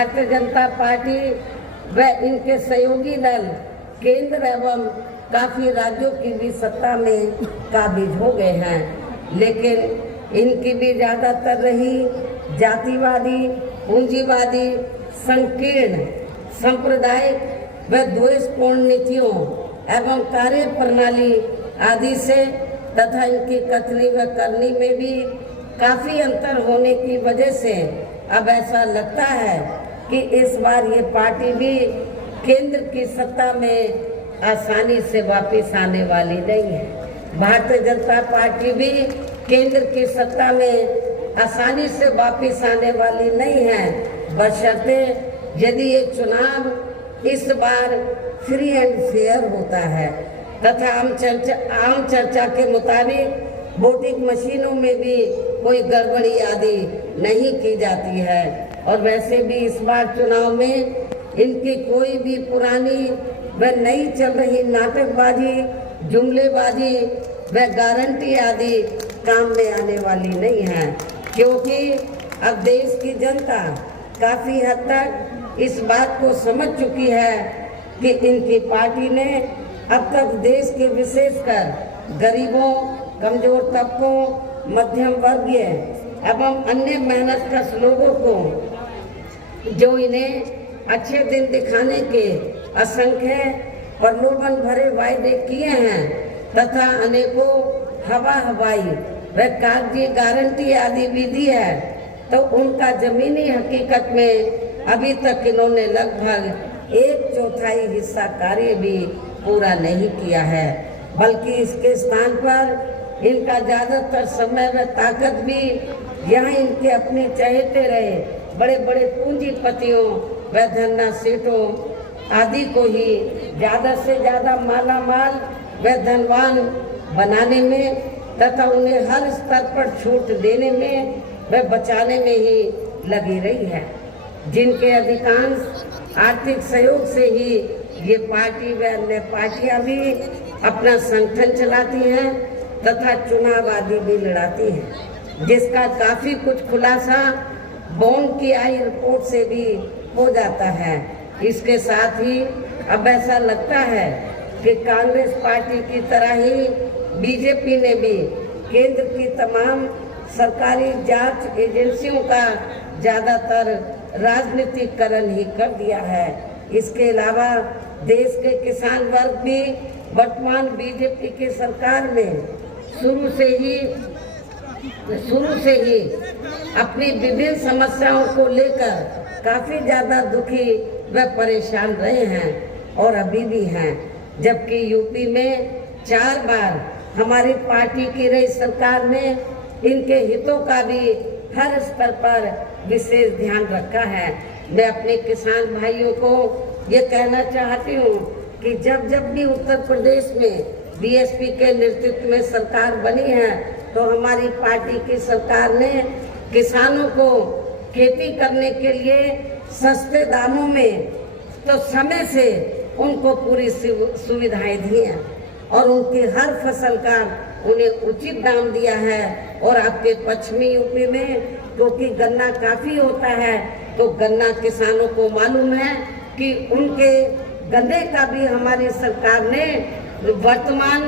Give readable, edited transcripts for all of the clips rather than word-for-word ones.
Bharatiya Janata party व इनके सहयोगी दल केंद्र एवं काफी राज्यों की भी सत्ता में काबिज हो गए हैं, लेकिन इनकी भी ज्यादातर रही जातिवादी, पूंजीवादी, संकीर्ण, सांप्रदायिक व द्वेषपूर्ण नीतियों एवं कार्य प्रणाली आदि से तथा इनकी कथनी व करनी में भी काफी अंतर होने की वजह से अब ऐसा लगता है कि इस बार ये पार्टी भी केंद्र की सत्ता में आसानी से वापस आने वाली नहीं है। भारतीय जनता पार्टी भी केंद्र की सत्ता में आसानी से वापस आने वाली नहीं है, बशर्ते यदि ये चुनाव इस बार फ्री एंड फेयर होता है तथा आम चर्चा के मुताबिक वोटिंग मशीनों में भी कोई गड़बड़ी आदि नहीं की जाती है। और वैसे भी इस बार चुनाव में इनकी कोई भी पुरानी व नई चल रही नाटकबाजी, जुमलेबाजी व गारंटी आदि काम में आने वाली नहीं है, क्योंकि अब देश की जनता काफी हद तक इस बात को समझ चुकी है कि इनकी पार्टी ने अब तक देश के विशेषकर गरीबों, कमजोर तबकों, मध्यम वर्गीय एवं अन्य मेहनतकश लोगों को जो इन्हें अच्छे दिन दिखाने के असंख्य प्रलोभन भरे वायदे किए हैं तथा अनेकों हवाई व कागजी गारंटी आदि भी दी है, तो उनका जमीनी हकीकत में अभी तक इन्होंने लगभग 1/4 हिस्सा कार्य भी पूरा नहीं किया है, बल्कि इसके स्थान पर इनका ज्यादातर समय व ताकत भी यहाँ इनके अपने चहेते रहे बड़े बड़े पूंजीपतियों व धन्ना सेठों आदि को ही ज्यादा से ज्यादा माला माल व धनवान बनाने में तथा उन्हें हर स्तर पर छूट देने में व बचाने में ही लगी रही है, जिनके अधिकांश आर्थिक सहयोग से ही ये पार्टी व अन्य पार्टियां भी अपना संगठन चलाती हैं तथा चुनाव आदि भी लड़ाती हैं, जिसका काफी कुछ खुलासा बॉन्ड की आई रिपोर्ट से भी हो जाता है। इसके साथ ही अब ऐसा लगता है कि कांग्रेस पार्टी की तरह ही बीजेपी ने भी केंद्र की तमाम सरकारी जांच एजेंसियों का ज्यादातर राजनीतिकरण ही कर दिया है। इसके अलावा देश के किसान वर्ग भी वर्तमान बीजेपी की सरकार में शुरू से ही अपनी विभिन्न समस्याओं को लेकर काफी ज्यादा दुखी व परेशान रहे हैं और अभी भी हैं, जबकि यूपी में 4 बार हमारी पार्टी की रही सरकार ने इनके हितों का भी हर स्तर पर विशेष ध्यान रखा है। मैं अपने किसान भाइयों को ये कहना चाहती हूँ कि जब भी उत्तर प्रदेश में बीएसपी के नेतृत्व में सरकार बनी है, तो हमारी पार्टी की सरकार ने किसानों को खेती करने के लिए सस्ते दामों में तो समय से उनको पूरी सुविधाएं दी हैं और उनकी हर फसल का उन्हें उचित दाम दिया है। और आपके पश्चिमी यूपी में क्योंकि गन्ना काफी होता है, तो गन्ना किसानों को मालूम है कि उनके गन्ने का भी हमारी सरकार ने वर्तमान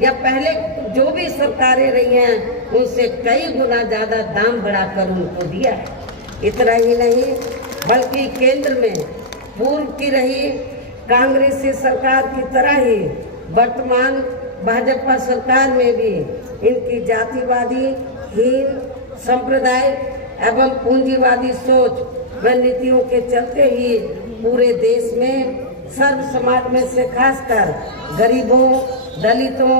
या पहले जो भी सरकारें रही हैं उनसे कई गुना ज्यादा दाम बढ़ाकर उनको दिया है। इतना ही नहीं बल्कि केंद्र में पूर्व की रही कांग्रेसी सरकार की तरह ही वर्तमान भाजपा सरकार में भी इनकी जातिवादी, हीन, सांप्रदायिक एवं पूंजीवादी सोच व नीतियों के चलते ही पूरे देश में सर्व समाज में से खासकर गरीबों, दलितों,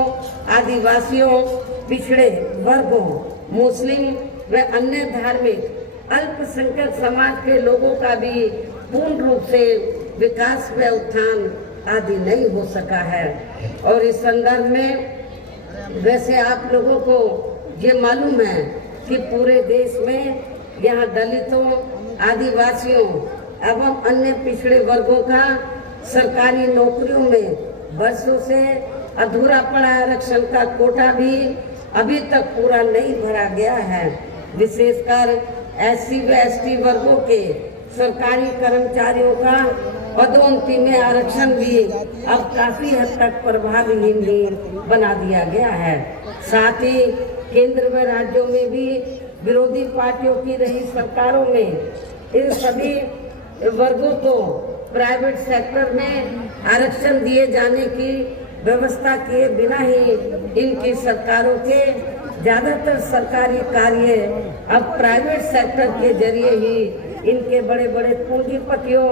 आदिवासियों, पिछड़े वर्गों, मुस्लिम व अन्य धार्मिक अल्पसंख्यक समाज के लोगों का भी पूर्ण रूप से विकास व उत्थान आदि नहीं हो सका है। और इस संदर्भ में वैसे आप लोगों को ये मालूम है कि पूरे देश में यहाँ दलितों, आदिवासियों एवं अन्य पिछड़े वर्गों का सरकारी नौकरियों में वर्षों से अधूरा पड़ा आरक्षण का कोटा भी अभी तक पूरा नहीं भरा गया है। विशेषकर SC व ST वर्गों के सरकारी कर्मचारियों का पदोन्नति में आरक्षण भी अब काफी हद तक प्रभावहीन ही बना दिया गया है। साथ ही केंद्र व राज्यों में भी विरोधी पार्टियों की रही सरकारों में इन सभी वर्गों को प्राइवेट सेक्टर में आरक्षण दिए जाने की व्यवस्था किए बिना ही इनकी सरकारों के ज्यादातर सरकारी कार्य अब प्राइवेट सेक्टर के जरिए ही इनके बड़े बड़े पूंजीपतियों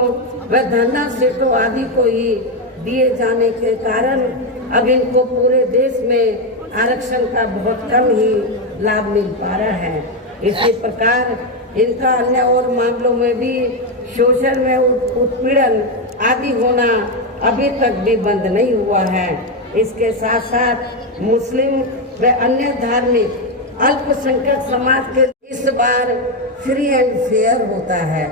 व धरना सेठों आदि को ही दिए जाने के कारण अब इनको पूरे देश में आरक्षण का बहुत कम ही लाभ मिल पा रहा है। इसी प्रकार इनका अन्य और मामलों में भी शोषण में उत्पीड़न आदि होना अभी तक भी बंद नहीं हुआ है। इसके साथ साथ मुस्लिम व अन्य धार्मिक अल्पसंख्यक समाज के इस बार फ्री एंड फेयर होता है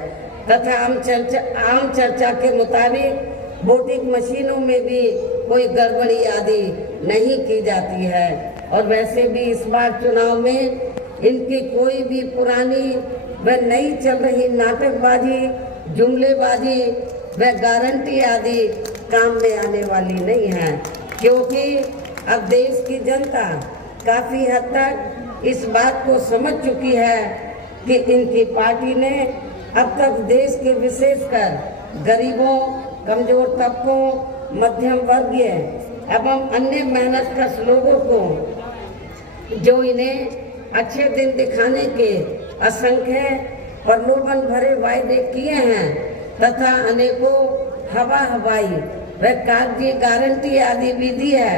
तथा आम चर्चा के मुताबिक वोटिंग मशीनों में भी कोई गड़बड़ी आदि नहीं की जाती है और वैसे भी इस बार चुनाव में इनकी कोई भी पुरानी व नई चल रही नाटकबाजी, जुमलेबाजी व गारंटी आदि काम में आने वाली नहीं है, क्योंकि अब देश की जनता काफी हद तक इस बात को समझ चुकी है कि इनकी पार्टी ने अब तक देश के विशेषकर गरीबों, कमजोर तबकों, मध्यम वर्गीय एवं अन्य मेहनतकश लोगों को जो इन्हें अच्छे दिन दिखाने के असंख्य प्रलोभन भरे वायदे किए हैं तथा अनेकों हवाई व कागजी गारंटी आदि भी दी है,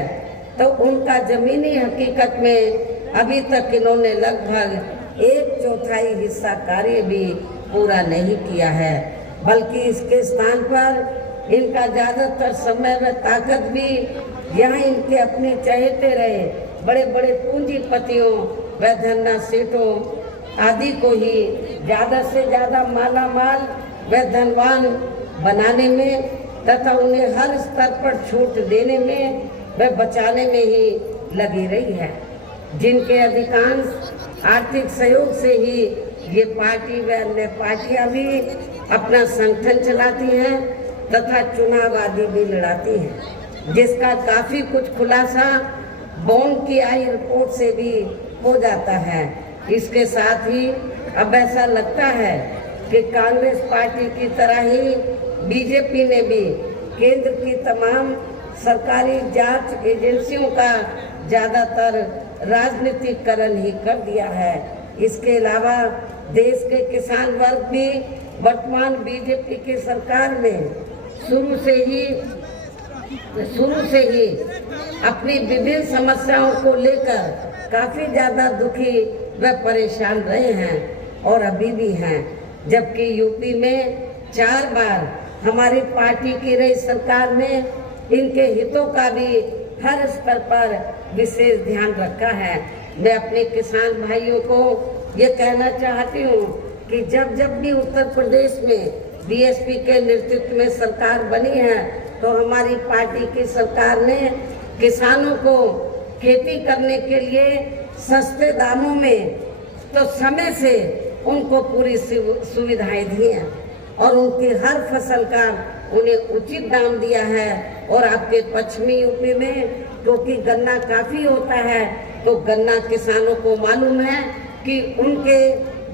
तो उनका जमीनी हकीकत में अभी तक इन्होंने लगभग 1/4 हिस्सा कार्य भी पूरा नहीं किया है, बल्कि इसके स्थान पर इनका ज्यादातर समय व ताकत भी यहाँ इनके अपने चहेते रहे बड़े बड़े पूंजीपतियों व धरना सेठों आदि को ही ज्यादा से ज्यादा माला माल व धनवान बनाने में तथा उन्हें हर स्तर पर छूट देने में व बचाने में ही लगी रही है, जिनके अधिकांश आर्थिक सहयोग से ही ये पार्टी व अन्य पार्टियां भी अपना संगठन चलाती हैं तथा चुनाव आदि भी लड़ाती हैं, जिसका काफी कुछ खुलासा बॉन्ड की आई रिपोर्ट से भी हो जाता है। इसके साथ ही अब ऐसा लगता है कि कांग्रेस पार्टी की तरह ही बीजेपी ने भी केंद्र की तमाम सरकारी जांच एजेंसियों का ज्यादातर राजनीतिकरण ही कर दिया है। इसके अलावा देश के किसान वर्ग भी वर्तमान बीजेपी की सरकार में शुरू से ही अपनी विभिन्न समस्याओं को लेकर काफी ज्यादा दुखी व परेशान रहे हैं और अभी भी हैं, जबकि यूपी में 4 बार हमारी पार्टी की रही सरकार ने इनके हितों का भी हर स्तर पर विशेष ध्यान रखा है। मैं अपने किसान भाइयों को ये कहना चाहती हूँ कि जब भी उत्तर प्रदेश में बीएसपी के नेतृत्व में सरकार बनी है तो हमारी पार्टी की सरकार ने किसानों को खेती करने के लिए सस्ते दामों में तो समय से उनको पूरी सुविधाएं दी हैं और उनकी हर फसल का उन्हें उचित दाम दिया है। और आपके पश्चिमी यूपी में क्योंकि गन्ना काफी होता है तो गन्ना किसानों को मालूम है कि उनके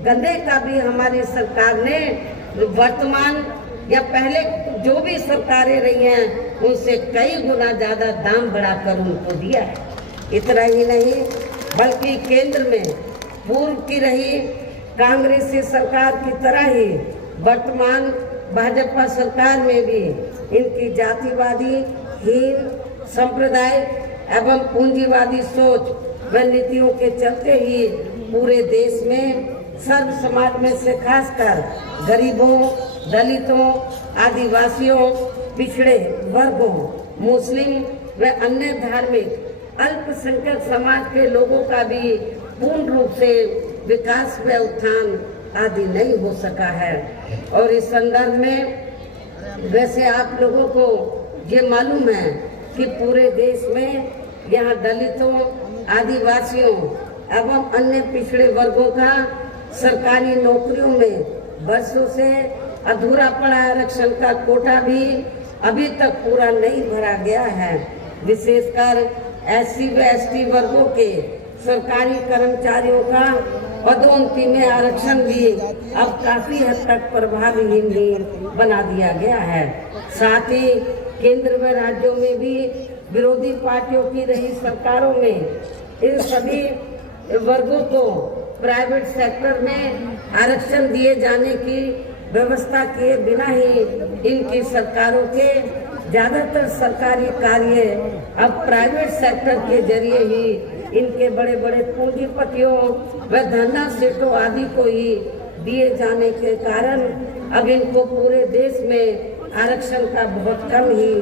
गन्ने का भी हमारी सरकार ने वर्तमान या पहले जो भी सरकारें रही हैं उनसे कई गुना ज्यादा दाम बढ़ाकर उनको दिया है। इतना ही नहीं बल्कि केंद्र में पूर्व की रही कांग्रेसी सरकार की तरह ही वर्तमान भाजपा सरकार में भी इनकी जातिवादी, हीन, सांप्रदायिक एवं पूंजीवादी सोच व नीतियों के चलते ही पूरे देश में सर्व समाज में से खासकर गरीबों, दलितों, आदिवासियों, पिछड़े वर्गों, मुस्लिम व अन्य धार्मिक अल्पसंख्यक समाज के लोगों का भी पूर्ण रूप से विकास व उत्थान आदि नहीं हो सका है। और इस संदर्भ में वैसे आप लोगों को ये मालूम है कि पूरे देश में यहाँ दलितों, आदिवासियों एवं अन्य पिछड़े वर्गों का सरकारी नौकरियों में वर्षों से अधूरा पड़ा आरक्षण का कोटा भी अभी तक पूरा नहीं भरा गया है। विशेषकर SC व ST वर्गों के सरकारी कर्मचारियों का पदोन्नति में आरक्षण भी अब काफी हद तक प्रभावहीन ही बना दिया गया है। साथ ही केंद्र व राज्यों में भी विरोधी पार्टियों की रही सरकारों में इन सभी वर्गों को प्राइवेट सेक्टर में आरक्षण दिए जाने की व्यवस्था किए बिना ही इनकी सरकारों के ज्यादातर सरकारी कार्य अब प्राइवेट सेक्टर के जरिए ही इनके बड़े बड़े पूंजीपतियों व धन्ना सेठों आदि को ही दिए जाने के कारण अब इनको पूरे देश में आरक्षण का बहुत कम ही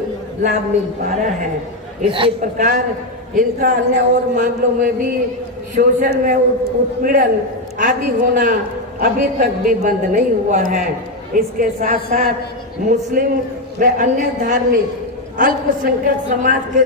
लाभ मिल पा रहा है। इसी प्रकार इनका अन्य और मामलों में भी शोषण में उत्पीड़न आदि होना अभी तक भी बंद नहीं हुआ है। इसके साथ साथ मुस्लिम व अन्य धार्मिक अल्पसंख्यक समाज के